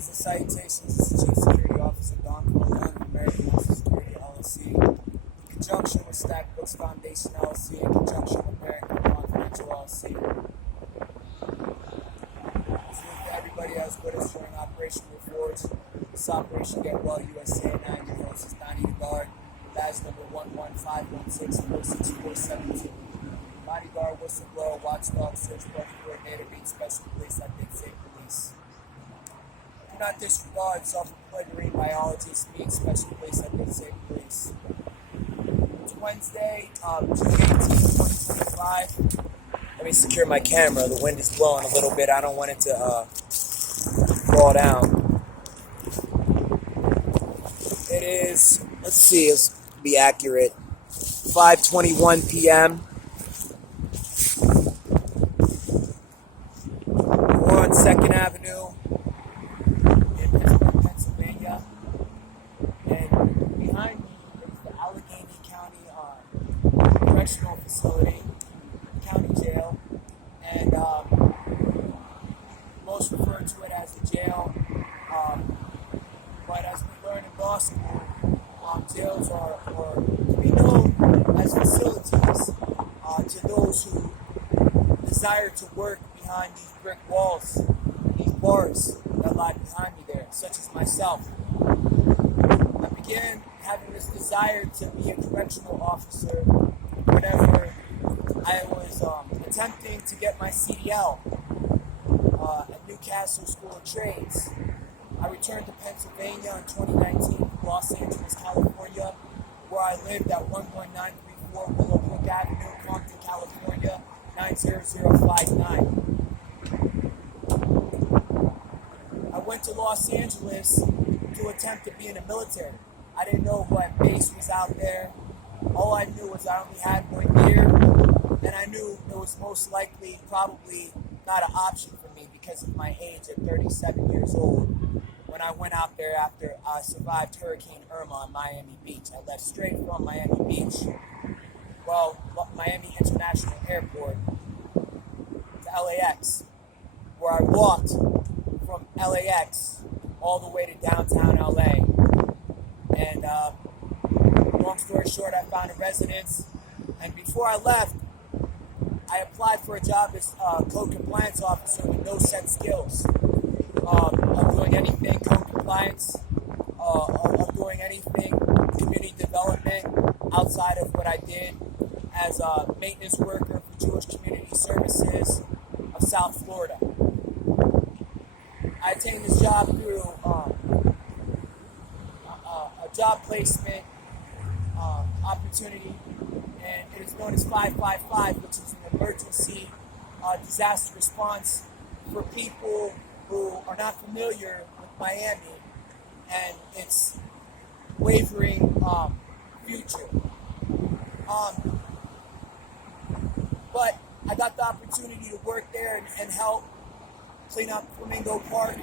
Greetings and salutations. This is Chief Security Officer Don Cornelio of American National Security LLC, in conjunction with Stack Books Foundation LLC, in conjunction with American Confidential LLC. Salute to everybody that was with us during Operation Reforge. This Operation Get Well USA, and I'm your host is Donnie DeGard, badge number 1151646472. Bodyguard, whistleblower, watchdog, search party coordinator, beat special police, I think safe police. Do not disregard self-employed marine biologist, beat special police, I think safe police. It's Wednesday, June 18th, 2025. Let me secure my camera. The wind is blowing a little bit. I don't want it to fall down. It is, let's be accurate, 5:21 p.m. We're on 2nd Avenue in Pittsburgh, Pennsylvania. And behind me is the Allegheny County Correctional Facility, County Jail. And most refer to it as the jail. But as we learn in law school, jails are to be known as facilities to those who desire to work behind these brick walls, these bars that lie behind me there, such as myself. I began having this desire to be a correctional officer whenever I was attempting to get my CDL at Newcastle School of Trades. I returned to Pennsylvania in 2019 from Los Angeles, California, where I lived at 11934 Willowbrook Avenue, Compton, California, 90059. I went to Los Angeles to attempt to be in the military. I didn't know what base was out there. All I knew was I only had 1 year, and I knew it was most likely probably not an option for me because of my age at 37 years old. When I went out there after I survived Hurricane Irma on Miami Beach. I left straight from Miami Beach, Miami International Airport, to LAX, where I walked from LAX all the way to downtown LA. And long story short, I found a residence. And before I left, I applied for a job as code compliance officer with no set skills. Of doing anything code compliance, of doing anything community development outside of what I did as a maintenance worker for Jewish Community Services of South Florida. I attained this job through a job placement opportunity, and it is known as 555, which is an emergency disaster response for people who are not familiar with Miami and its wavering future. But I got the opportunity to work there and help clean up Flamingo Park,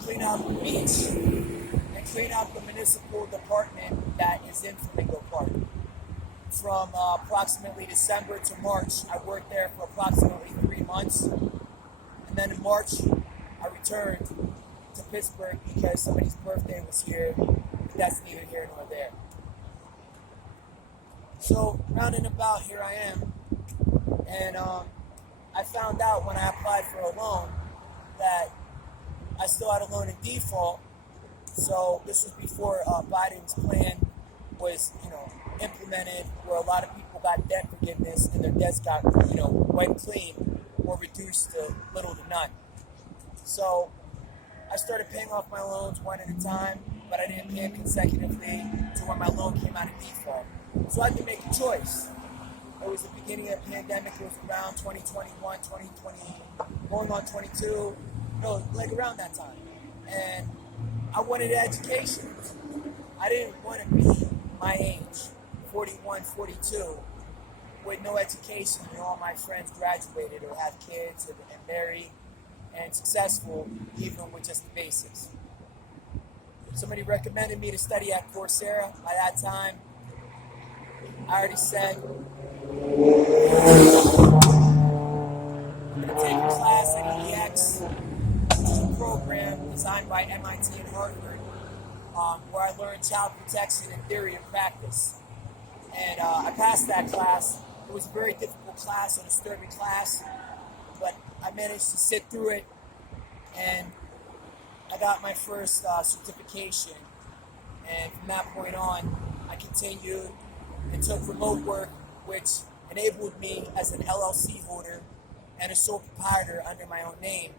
clean out the beach, and clean out the municipal department that is in Flamingo Park. From approximately December to March, I worked there for approximately 3 months. And then in March, I returned to Pittsburgh because somebody's birthday was here. That's neither here nor there. So, round and about, here I am. And I found out when I applied for a loan that I still had a loan in default. So, this was before Biden's plan was, implemented, where a lot of people got debt forgiveness and their debts got, wiped clean or reduced to little to none. So I started paying off my loans one at a time, but I didn't pay them consecutively to when my loan came out of default. So I had to make a choice. It was the beginning of the pandemic. It was around 2021, 2020, going on 22, around that time. And I wanted an education. I didn't want to be my age, 41, 42, with no education. All my friends graduated or had kids and married and successful, even with just the basics. Somebody recommended me to study at Coursera. By that time, I already said, I'm going to take a class at EX, which is a program designed by MIT and Harvard, where I learned child protection in theory and practice. And I passed that class. It was a very difficult class, a disturbing class, but I managed to sit through it, and I got my first certification. And from that point on, I continued and took remote work, which enabled me as an LLC holder and a sole proprietor under my own name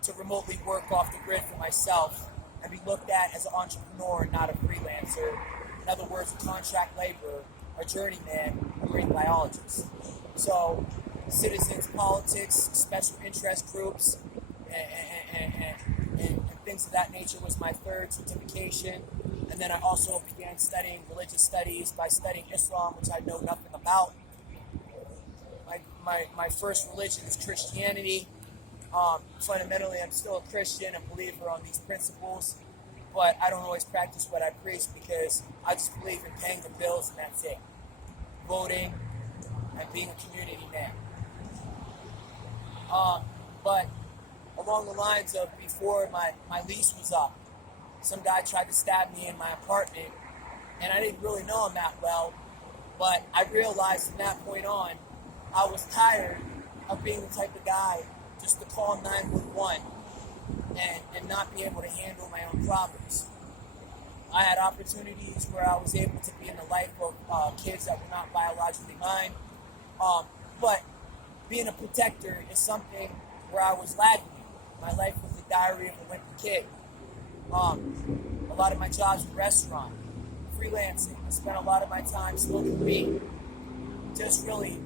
to remotely work off the grid for myself and be looked at as an entrepreneur, not a freelancer. In other words, a contract laborer, a journeyman, a marine biologist. So, citizens, politics, special interest groups, and things of that nature was my third certification. And then I also began studying religious studies by studying Islam, which I know nothing about. My first religion is Christianity. Fundamentally, I'm still a Christian, a believer on these principles, but I don't always practice what I preach because I just believe in paying the bills and that's it. Voting and being a community man. But along the lines of before my lease was up, some guy tried to stab me in my apartment, and I didn't really know him that well, but I realized from that point on, I was tired of being the type of guy just to call 911 and not be able to handle my own problems. I had opportunities where I was able to be in the life of kids that were not biologically mine, but being a protector is something where I was lagging. My life was the diary of a wimpy kid. A lot of my jobs were restaurant, freelancing. I spent a lot of my time smoking weed, just really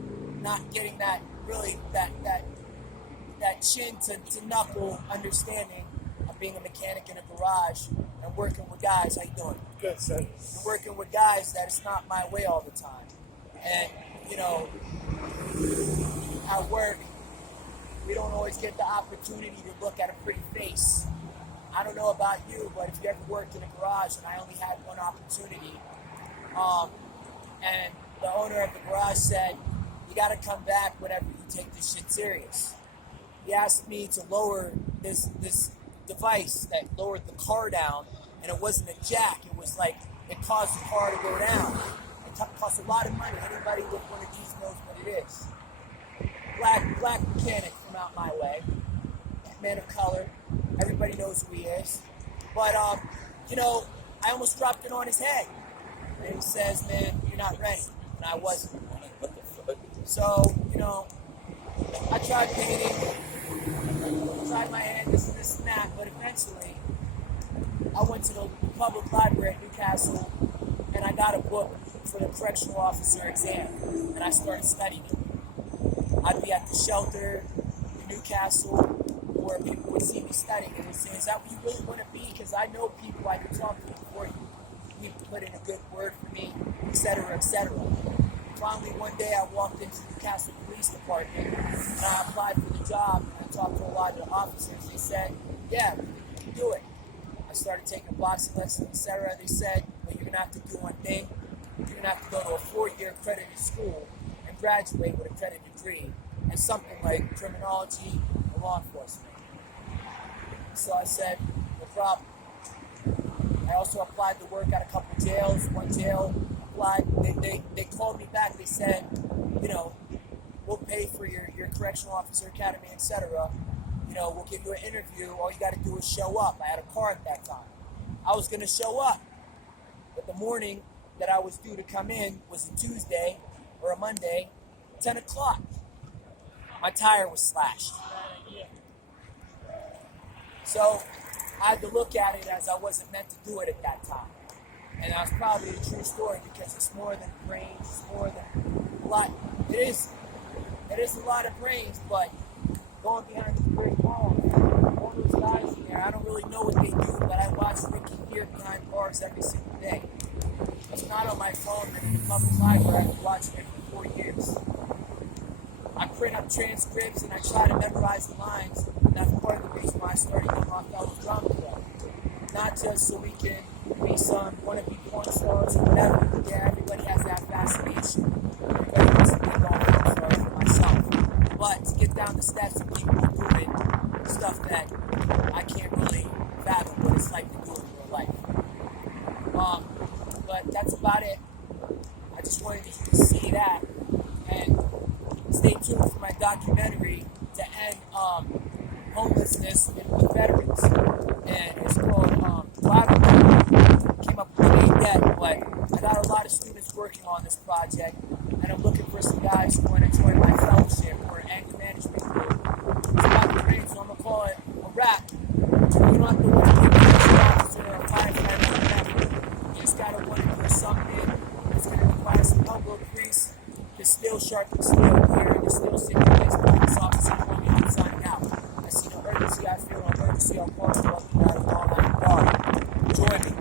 not getting that chin to knuckle understanding of being a mechanic in a garage and working with guys. How you doing? Good, sir. And working with guys that it's not my way all the time. And, at work, we don't always get the opportunity to look at a pretty face. I don't know about you, but if you ever worked in a garage, and I only had one opportunity, and the owner of the garage said, you got to come back whenever you take this shit serious. He asked me to lower this device that lowered the car down, and it wasn't a jack. It was like, it caused the car to go down. It costs a lot of money. Anybody with one of these knows what it is. Black mechanic from out my way, man of color. Everybody knows who he is. But, I almost dropped it on his head. And he says, man, you're not ready. And I wasn't. So, I tried painting, tried my hand, this and that, but eventually I went to the public library at Newcastle and I got a book for the correctional officer exam, and I started studying it. I'd be at the shelter in Newcastle where people would see me studying and would say, is that what you really want to be? Because I know people I can talk to before you put in a good word for me, etc., etc. Finally, one day I walked into the Newcastle Police Department and I applied for the job, and I talked to a lot of the officers. They said, yeah, you can do it. I started taking boxing lessons, etc. They said, well, you're going to have to do one thing. You're going to have to go to a 4-year accredited school and graduate with a credit degree and something like criminology or law enforcement. So I said, no problem. I also applied to work at a couple of jails. One jail applied, they called me back. They said, we'll pay for your correctional officer academy, etc. We'll give you an interview. All you got to do is show up. I had a car at that time. I was going to show up. But the morning that I was due to come in was a Tuesday or a Monday, 10 o'clock. My tire was slashed. So I had to look at it as I wasn't meant to do it at that time. And that's probably a true story because it's more than brains, it's more than a lot. It is a lot of brains, but going behind the brick wall, all those guys in there, I don't really know what they do, but I watch Ricky here behind bars every single day. It's not on my phone in the public library. I've been watching it for 4 years. I print up transcripts and I try to memorize the lines. And that's part of the reason why I started getting off fellow drama club. Not just so we can be some wannabe porn stars or whatever. Yeah, everybody has that fascination. Everybody wants to be all porn stars for myself. But to get down the steps and keep on doing it, stuff that I can't really fathom what it's like to do in real life. But that's about it. I just wanted you to see that, and stay tuned for my documentary to end homelessness with veterans. And it's called Aarao. Came up with the name yet, but I got a lot of students working on this project, and I'm looking for some guys who want to join my fellowship or anger management group. It's about the brain, so I'm gonna call it a rap. You don't have to want to be a police officer or a firefighter or whatever. You just gotta want to do something that's gonna require some elbow grease. You're still sharp and still here, and you're still sitting in place police officer. You want me to sign out. I see the urgency, I feel an urgency on Cornelio, you got a long bar. Join me.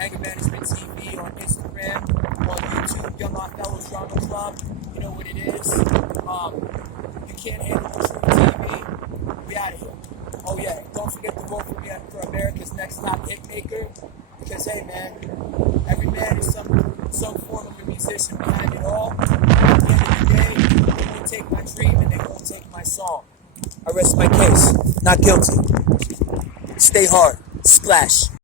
Anger Management TV on Instagram, on YouTube, Young Odd Fellows Drama Club. You know what it is. You can't handle the truth TV. We out of here. Oh yeah, don't forget to vote for me for America's Next Top Hit Maker. Because hey man, every man is some form of a musician behind it all. At the end of the day, they won't take my dream and they won't take my song. I rest my case. Not guilty. Stay hard. Splash.